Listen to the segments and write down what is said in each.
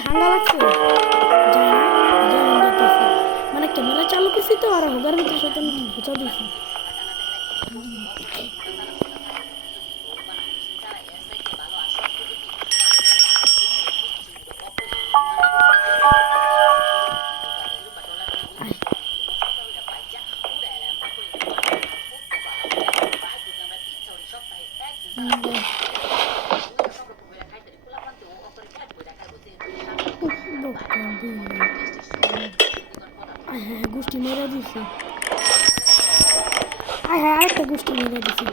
ঠান্ডা লাগছে জানি না যেমন দেখতেছি মানে ক্যামেরা চালু করছি তো আর হোগার ভিতরে শয়তান ঘুচা দিয়েছি হ্যাঁ গোষ্ঠী মেরে দিছে হ্যাঁ আরেকটা গোষ্ঠী মেরে দিছে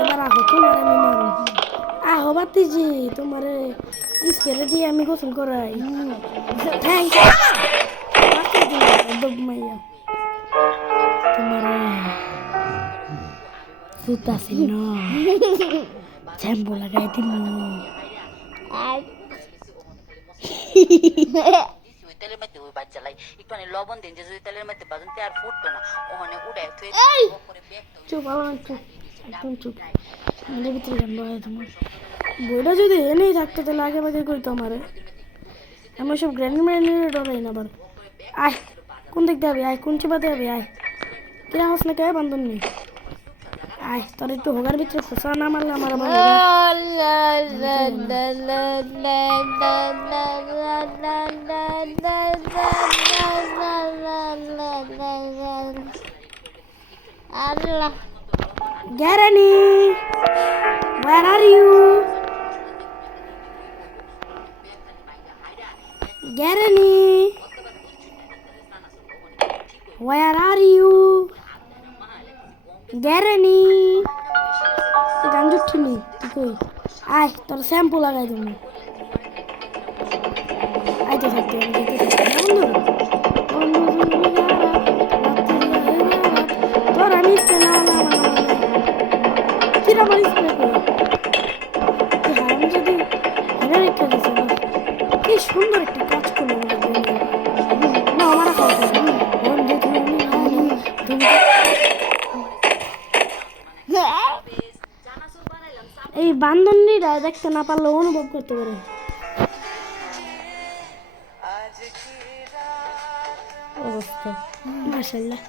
এবার আহো তোমার আমি মারো আহো বাতিজি তোমার স্প্রে দিয়ে আমি গোসল করাই থ্যাংক ইউ মাইয়া তোমার জুতা ছিল শ্যাম্পু লাগাই দিম তেলের মধ্যে ওই বাচ্চা লাই একটু লবণ দিন যে যদি তেলের মধ্যে বাজন আর ফুটতো না ওখানে উড়ে চুপ আমার চুপ একদম চুপ আমাদের ভিতরে গান বয় তোমার বইটা যদি এনেই থাকতো তাহলে আগে আগে করতো আমারে আমি সব গ্র্যান্ড ম্যান্ডের ডরাই না আবার আয় কোন দিক দিয়ে হবে আয় কোন চিপাতে হবে আয় কিরা হাস না কে বান্ধব নেই আয় তোর একটু হোগার ভিতরে খোসা না মারলে আমার আবার Allah. Granny, where are you? Granny, where are you? Granny, গান জুটছি নি তুই কই আয় তোর শ্যাম্পু লাগাই তুমি আইতে থাকতে আমি যেতে থাকতে বন্ধু তোর আমি না কিরা মারিস আমি যদি হেরে রেখে দিছে না কি সুন্দর একটা কাজ করলো না আমার বন্ধু তুমি এই বান্ধবীরা দেখতে না পারলেও অনুভব করতে পারে অবস্থা মাশাআল্লাহ